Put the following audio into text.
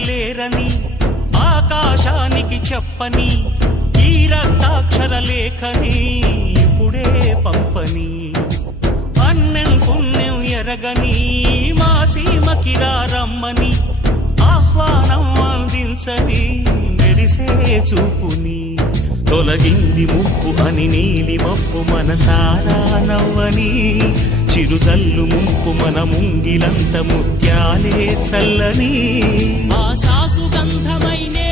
అడగలేరని ఆకాశానికి చెప్పని ఈ రక్తాక్షర లేఖని ఇప్పుడే పంపని అన్నం పుణ్యం ఎరగని మా సీమకిరా రమ్మని ఆహ్వానం అందించని మెరిసే చూపుని తొలగింది ముప్పు అని నీలి మప్పు మనసారా నవ్వని చిరుజల్లు ముంపు మన ముంగిలంత ముత్యాలే చల్లని ఆశా సుగంధమైనే